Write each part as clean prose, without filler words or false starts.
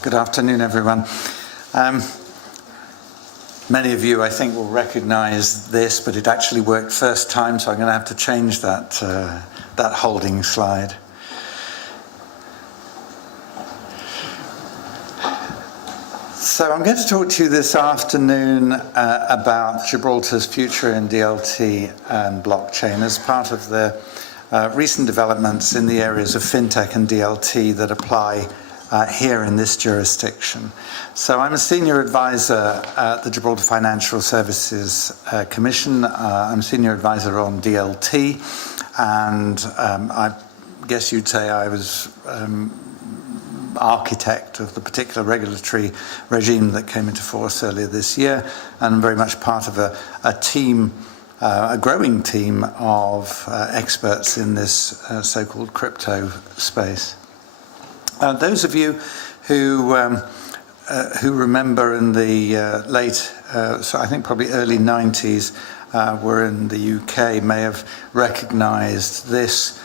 Good afternoon, everyone. Many of you, I think, will recognize this, but it actually worked first time, so I'm going to have to change that, that holding slide. So I'm going to talk to you this afternoon about Gibraltar's future in DLT and blockchain as part of the recent developments in the areas of Fintech and DLT that apply here in this jurisdiction. So I'm a senior advisor at the Gibraltar Financial Services Commission. I'm a senior advisor on DLT, and I guess you'd say I was architect of the particular regulatory regime that came into force earlier this year, and very much part of a team, a growing team of experts in this so-called crypto space. Those of you who remember in the late, so I think probably early 90s, were in the UK, may have recognised this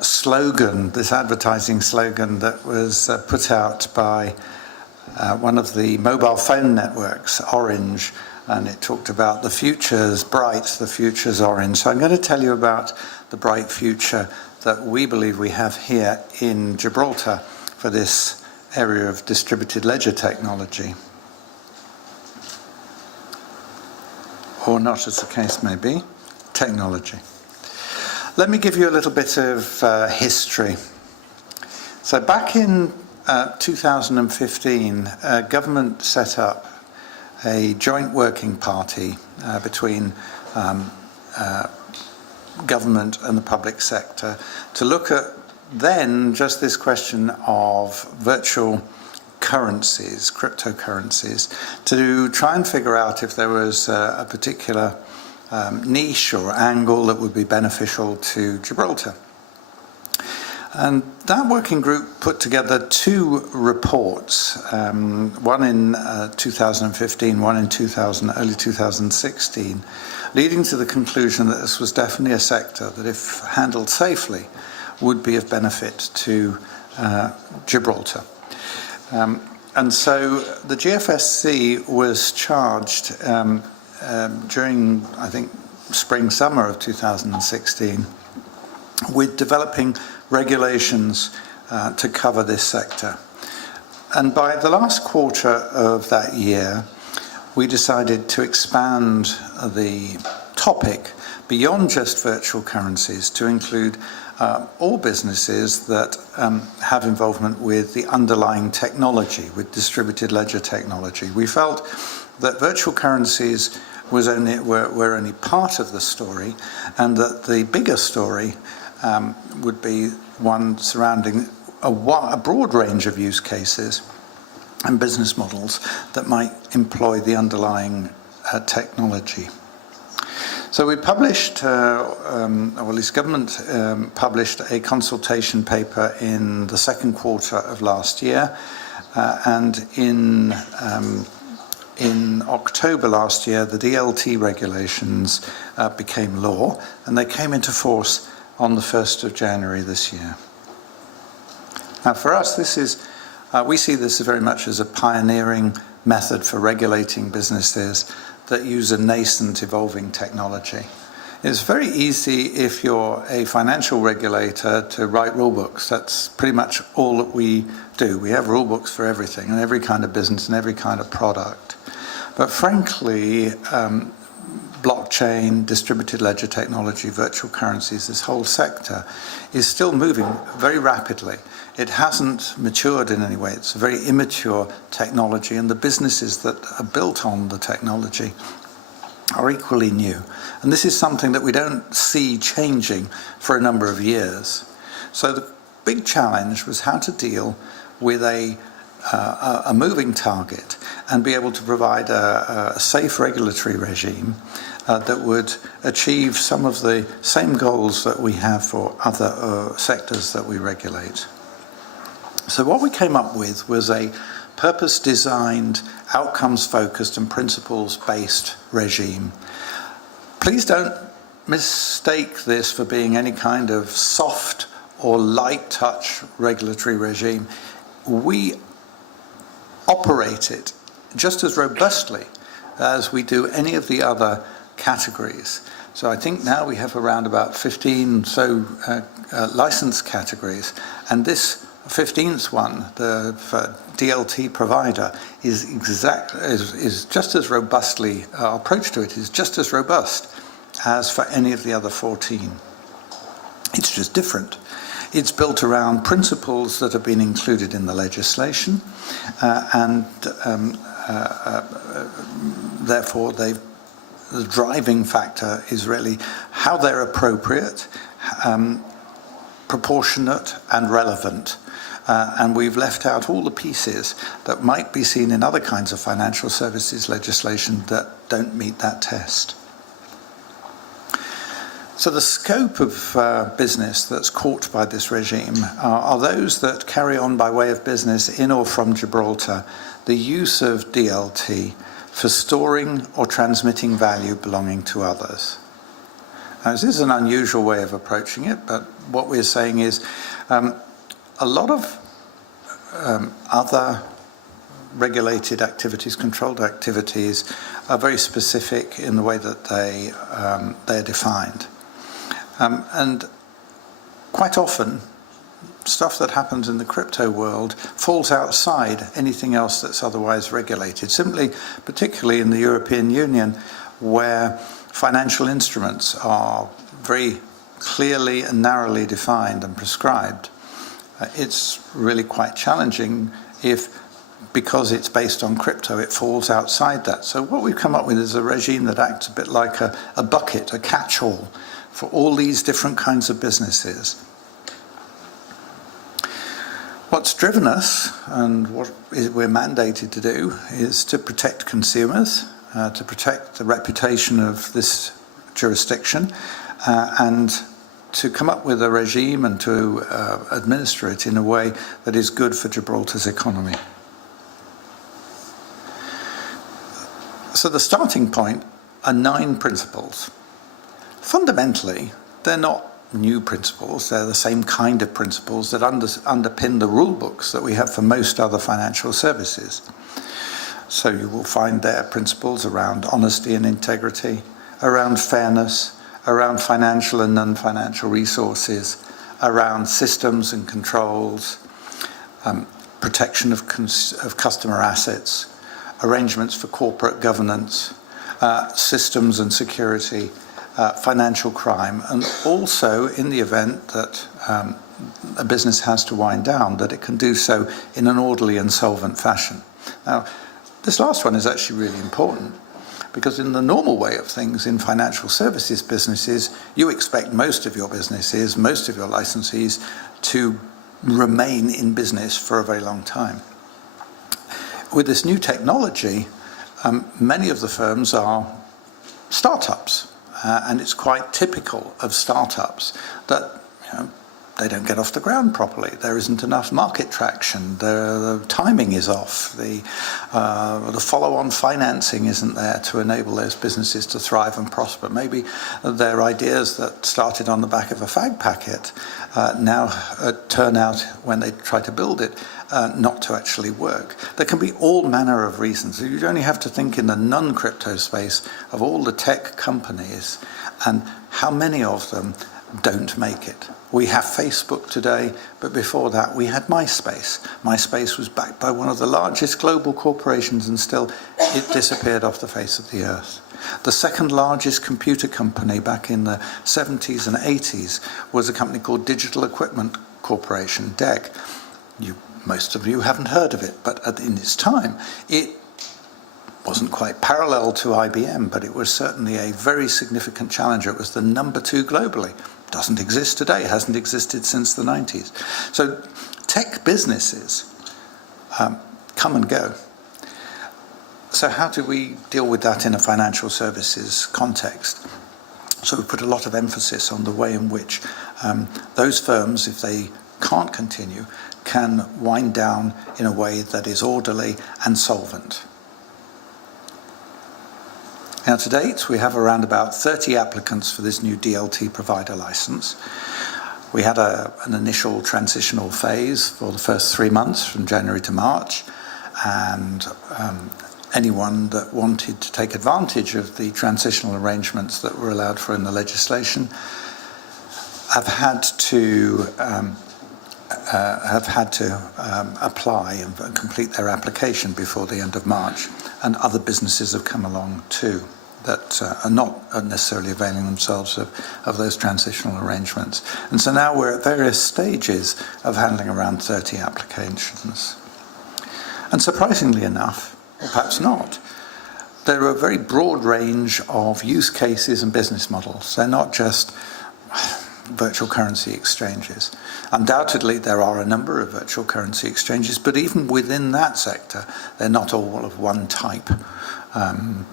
slogan, this advertising slogan that was put out by one of the mobile phone networks, Orange, and it talked about the future's bright, the future's orange. So I'm going to tell you about the bright future that we believe we have here in Gibraltar for this area of distributed ledger technology. Or not, as the case may be, technology. Let me give you a little bit of history. So back in 2015, government set up a joint working party between government and the public sector to look at then just this question of virtual currencies, cryptocurrencies, to try and figure out if there was a particular niche or angle that would be beneficial to Gibraltar. And that working group put together two reports, one in 2015, one in early 2016, leading to the conclusion that this was definitely a sector that, if handled safely, would be of benefit to Gibraltar. And so the GFSC was charged during, I think, spring-summer of 2016 with developing regulations to cover this sector. And by the last quarter of that year, we decided to expand the topic beyond just virtual currencies to include all businesses that have involvement with the underlying technology, with distributed ledger technology. We felt that virtual currencies were only part of the story, and that the bigger story would be one surrounding a broad range of use cases and business models that might employ the underlying technology. So we published, or at least government published, a consultation paper in the second quarter of last year, and in October last year, the DLT regulations became law, and they came into force on the 1st of January this year. Now for us, this is, we see this very much as a pioneering method for regulating businesses that use a nascent evolving technology. It's very easy if you're a financial regulator to write rule books. That's pretty much all that we do. We have rule books for everything and every kind of business and every kind of product. But frankly, blockchain, distributed ledger technology, virtual currencies, this whole sector is still moving very rapidly. It hasn't matured in any way. It's a very immature technology, and the businesses that are built on the technology are equally new. And this is something that we don't see changing for a number of years. So the big challenge was how to deal with a moving target and be able to provide a safe regulatory regime that would achieve some of the same goals that we have for other sectors that we regulate. So what we came up with was a purpose-designed, outcomes-focused and principles-based regime. Please don't mistake this for being any kind of soft or light touch regulatory regime. We operate it just as robustly as we do any of the other categories. So I think now we have around about 15 license categories, and this 15th one, the DLT provider, is just as robustly, our approach to it is just as robust as for any of the other 14. It's just different. It's built around principles that have been included in the legislation, and therefore the driving factor is really how they're appropriate, proportionate and relevant. And we've left out all the pieces that might be seen in other kinds of financial services legislation that don't meet that test. So the scope of business that's caught by this regime are those that carry on by way of business in or from Gibraltar the use of DLT for storing or transmitting value belonging to others. Now, this is an unusual way of approaching it, but what we're saying is a lot of other regulated activities, controlled activities, are very specific in the way that they're defined. And quite often, stuff that happens in the crypto world falls outside anything else that's otherwise regulated, particularly in the European Union, where financial instruments are very clearly and narrowly defined and prescribed. It's really quite challenging if, because it's based on crypto, it falls outside that. So what we've come up with is a regime that acts a bit like a bucket, a catch-all for all these different kinds of businesses. What's driven us, and what we're mandated to do, is to protect consumers, to protect the reputation of this jurisdiction, and to come up with a regime and to administer it in a way that is good for Gibraltar's economy. So the starting point are 9 principles. Fundamentally, they're not new principles. They're the same kind of principles that underpin the rule books that we have for most other financial services. So you will find there principles around honesty and integrity, around fairness, around financial and non-financial resources, around systems and controls, protection of customer assets, arrangements for corporate governance, systems and security, financial crime, and also in the event that a business has to wind down, that it can do so in an orderly and solvent fashion. Now, this last one is actually really important, because in the normal way of things in financial services businesses, you expect most of your businesses, most of your licensees to remain in business for a very long time. With this new technology, many of the firms are startups. And it's quite typical of startups that they don't get off the ground properly. There isn't enough market traction. The timing is off. The follow-on financing isn't there to enable those businesses to thrive and prosper. Maybe their ideas that started on the back of a fag packet now turn out, when they try to build it, not to actually work. There can be all manner of reasons. You only have to think in the non-crypto space of all the tech companies and how many of them don't make it. We have Facebook today, but before that we had MySpace. MySpace was backed by one of the largest global corporations, and still it disappeared off the face of the earth. The second largest computer company back in the 70s and 80s was a company called Digital Equipment Corporation, DEC. Most of you haven't heard of it, but in its time, it wasn't quite parallel to IBM, but it was certainly a very significant challenger. It was the number 2 globally. Doesn't exist today, hasn't existed since the 90s. So tech businesses come and go. So how do we deal with that in a financial services context? So we put a lot of emphasis on the way in which those firms, if they can't continue, can wind down in a way that is orderly and solvent. Now, to date, we have around about 30 applicants for this new DLT provider license. We had an initial transitional phase for the first 3 months, from January to March, and anyone that wanted to take advantage of the transitional arrangements that were allowed for in the legislation have had to apply and complete their application before the end of March, and other businesses have come along too that are not necessarily availing themselves of those transitional arrangements. And so now we're at various stages of handling around 30 applications. And surprisingly enough, or perhaps not, there are a very broad range of use cases and business models. They're not just virtual currency exchanges. Undoubtedly, there are a number of virtual currency exchanges, but even within that sector, they're not all of one type.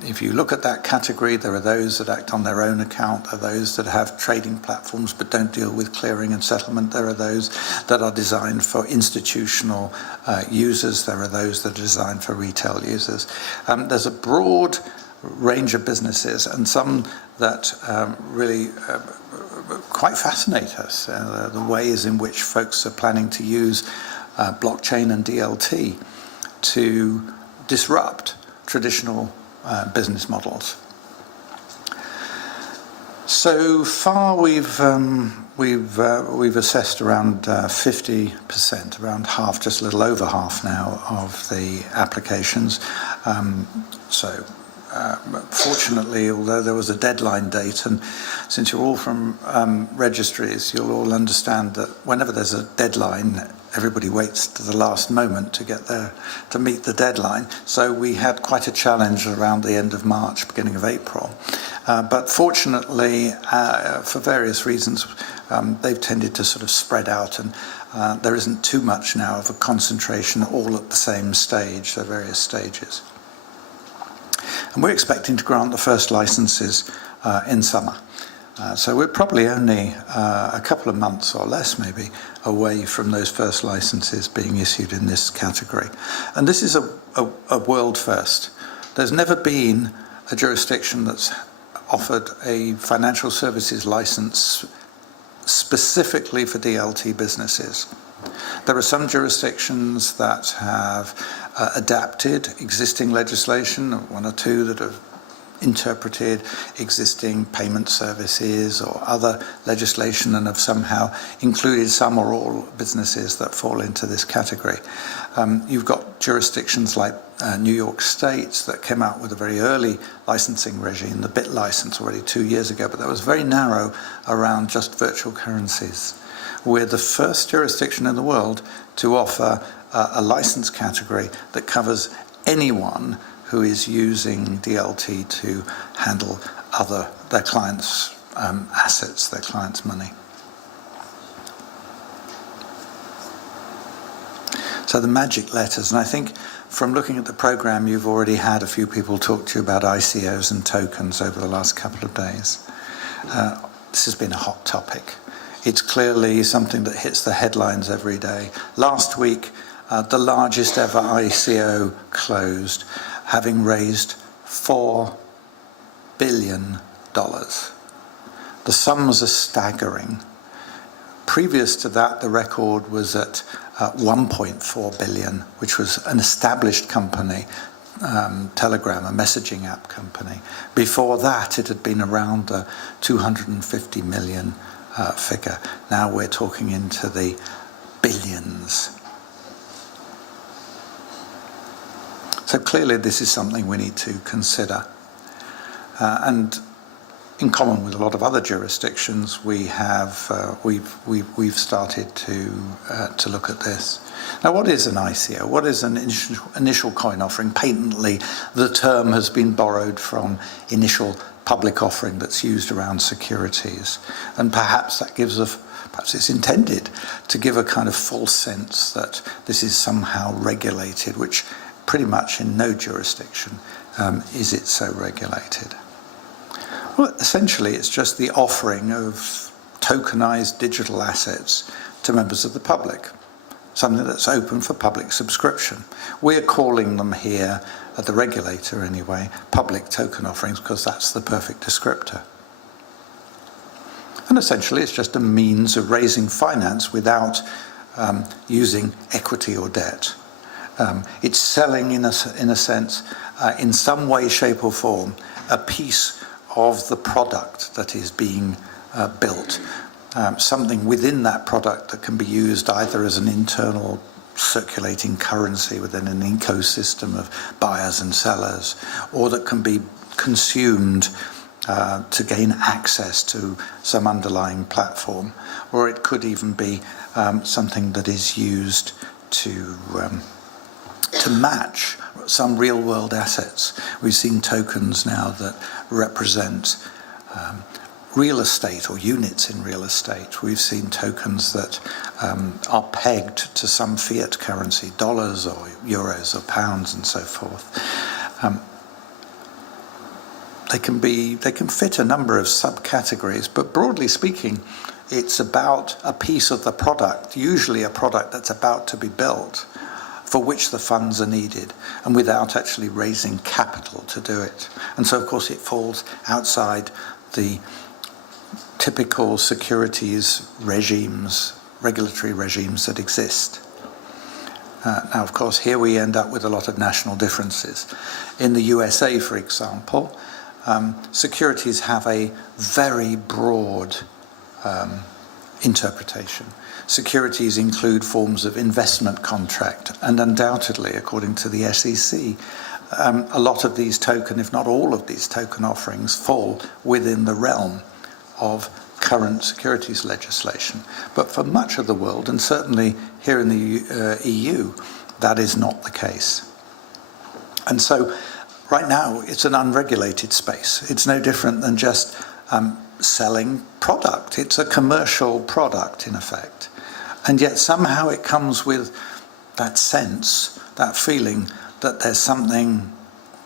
If you look at that category, there are those that act on their own account, there are those that have trading platforms but don't deal with clearing and settlement, there are those that are designed for institutional users, there are those that are designed for retail users. There's a broad range of businesses, and some that really quite fascinate us, the ways in which folks are planning to use blockchain and DLT to disrupt traditional business models. So far, we've assessed around 50%, around half, just a little over half now of the applications. Fortunately, although there was a deadline date, and since you're all from registries, you'll all understand that whenever there's a deadline, everybody waits to the last moment to get there to meet the deadline. So we had quite a challenge around the end of March, beginning of April. But fortunately, for various reasons, they've tended to sort of spread out, and there isn't too much now of a concentration all at the same stage, so various stages. And we're expecting to grant the first licenses in summer. So we're probably only a couple of months or less maybe away from those first licenses being issued in this category. And this is a world first. There's never been a jurisdiction that's offered a financial services license specifically for DLT businesses. There are some jurisdictions that have adapted existing legislation, one or two that have interpreted existing payment services or other legislation and have somehow included some or all businesses that fall into this category. You've got jurisdictions like New York State that came out with a very early licensing regime, the BIT license already 2 years ago, but that was very narrow around just virtual currencies. We're the first jurisdiction in the world to offer a license category that covers anyone who is using DLT to handle their clients' assets, their clients' money. So the magic letters, and I think from looking at the program, you've already had a few people talk to you about ICOs and tokens over the last couple of days. This has been a hot topic. It's clearly something that hits the headlines every day. Last week, the largest ever ICO closed, having raised $4 billion. The sums are staggering. Previous to that, the record was at 1.4 billion, which was an established company, Telegram, a messaging app company. Before that, it had been around the 250 million figure. Now we're talking into the billions. So clearly this is something we need to consider. And in common with a lot of other jurisdictions, we've started to look at this. Now, what is an ICO? What is an initial coin offering? Patently, the term has been borrowed from initial public offering that's used around securities. And perhaps that gives perhaps it's intended to give a kind of false sense that this is somehow regulated, which pretty much in no jurisdiction is it so regulated. Well, essentially, it's just the offering of tokenized digital assets to members of the public, something that's open for public subscription. We're calling them here, at the regulator anyway, public token offerings, because that's the perfect descriptor. And essentially, it's just a means of raising finance without using equity or debt. It's selling, in a sense, in some way, shape or form, a piece of the product that is being built. Something within that product that can be used either as an internal circulating currency within an ecosystem of buyers and sellers, or that can be consumed to gain access to some underlying platform, or it could even be something that is used to match some real-world assets. We've seen tokens now that represent real estate or units in real estate. We've seen tokens that are pegged to some fiat currency, dollars or euros or pounds and so forth. They can fit a number of subcategories, but broadly speaking, it's about a piece of the product, usually a product that's about to be built, for which the funds are needed, and without actually raising capital to do it. And so, of course, it falls outside the typical securities regimes, regulatory regimes that exist. Now, of course, here we end up with a lot of national differences. In the USA, for example, securities have a very broad interpretation. Securities include forms of investment contract, and undoubtedly, according to the SEC, a lot of these token, if not all of these token offerings, fall within the realm of current securities legislation. But for much of the world, and certainly here in the EU, that is not the case. And so right now, it's an unregulated space. It's no different than just selling product. It's a commercial product, in effect. And yet somehow it comes with that sense, that feeling that there's something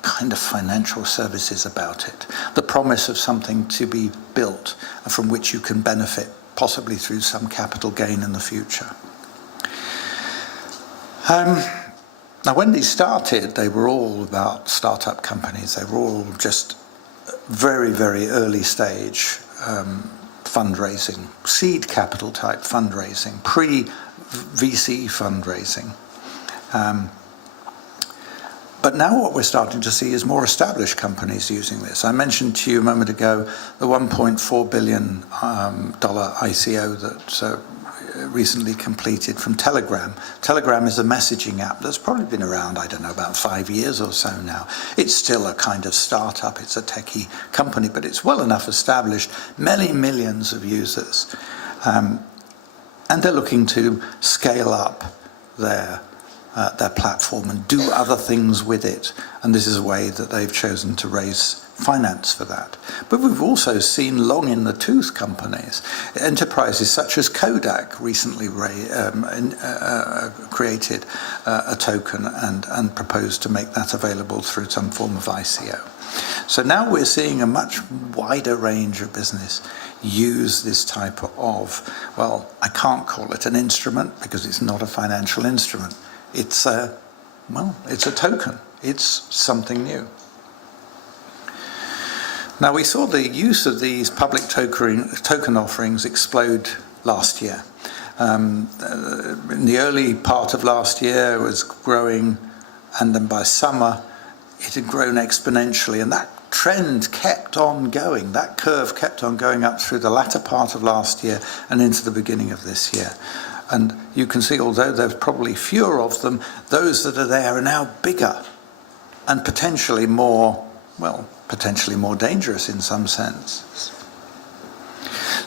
kind of financial services about it. The promise of something to be built from which you can benefit, possibly through some capital gain in the future. Now, when these started, they were all about startup companies. They were all just very, very early stage fundraising, seed capital type fundraising, pre-VC fundraising. But now what we're starting to see is more established companies using this. I mentioned to you a moment ago the $1.4 billion ICO that recently completed from Telegram. Telegram is a messaging app that's probably been around, I don't know, about 5 years or so now. It's still a kind of startup, it's a techie company, but it's well enough established, many millions of users. And they're looking to scale up their platform and do other things with it. And this is a way that they've chosen to raise finance for that. But we've also seen long in the tooth companies, enterprises such as Kodak recently created a token and proposed to make that available through some form of ICO. So now we're seeing a much wider range of business use this type of, well, I can't call it an instrument because it's not a financial instrument. It's a token. It's something new. Now, we saw the use of these public token offerings explode last year. In the early part of last year, it was growing, and then by summer, it had grown exponentially, and that trend kept on going. That curve kept on going up through the latter part of last year and into the beginning of this year. And you can see, although there's probably fewer of them, those that are there are now bigger and potentially more dangerous in some sense.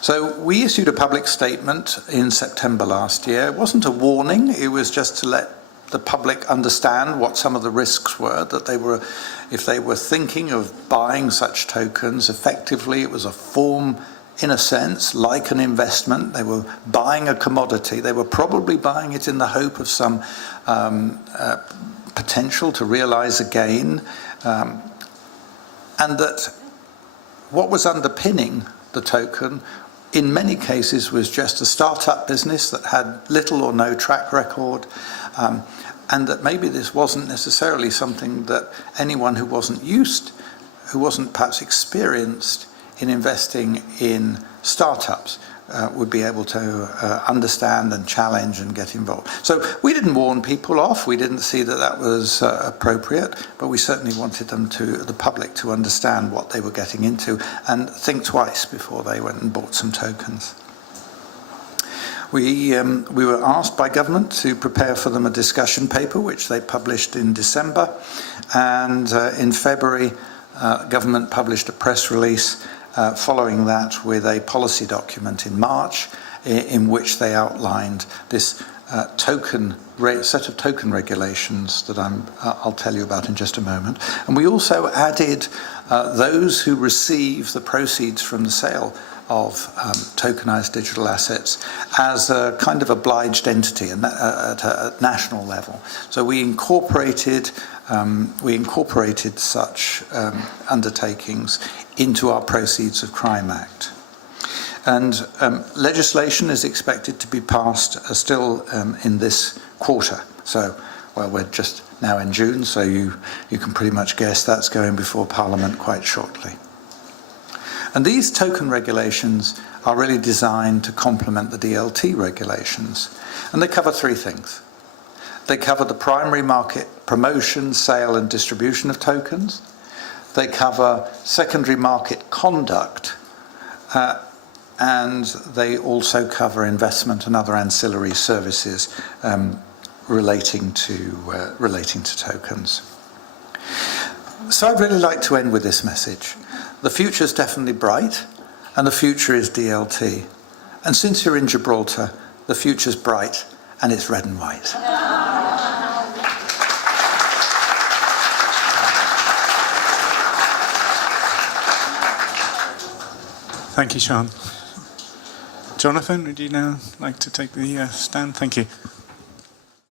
So we issued a public statement in September last year. It wasn't a warning, it was just to let the public understand what some of the risks were, that they were, if they were thinking of buying such tokens, effectively it was a form, in a sense, like an investment. They were buying a commodity. They were probably buying it in the hope of some potential to realize a gain. And that what was underpinning the token in many cases was just a startup business that had little or no track record, and that maybe this wasn't necessarily something that anyone who wasn't perhaps experienced in investing in startups would be able to understand and challenge and get involved. So we didn't warn people off. We didn't see that that was appropriate, but we certainly wanted them the public to understand what they were getting into and think twice before they went and bought some tokens. We were asked by government to prepare for them a discussion paper, which they published in December, and in February, government published a press release following that with a policy document in March in which they outlined this set of token regulations that I'll tell you about in just a moment. And we also added those who receive the proceeds from the sale of tokenized digital assets as a kind of obliged entity at a national level. So we incorporated such undertakings into our Proceeds of Crime Act. And legislation is expected to be passed still in this quarter. So, well, we're just now in June, so you can pretty much guess that's going before Parliament quite shortly. And these token regulations are really designed to complement the DLT regulations. And they cover three things. They cover the primary market promotion, sale and distribution of tokens. They cover secondary market conduct, and they also cover investment and other ancillary services relating to tokens. So I'd really like to end with this message. The future's definitely bright, and the future is DLT. And since you're in Gibraltar, the future's bright, and it's red and white. Thank you, Siân. Jonathan, would you now like to take the stand? Thank you.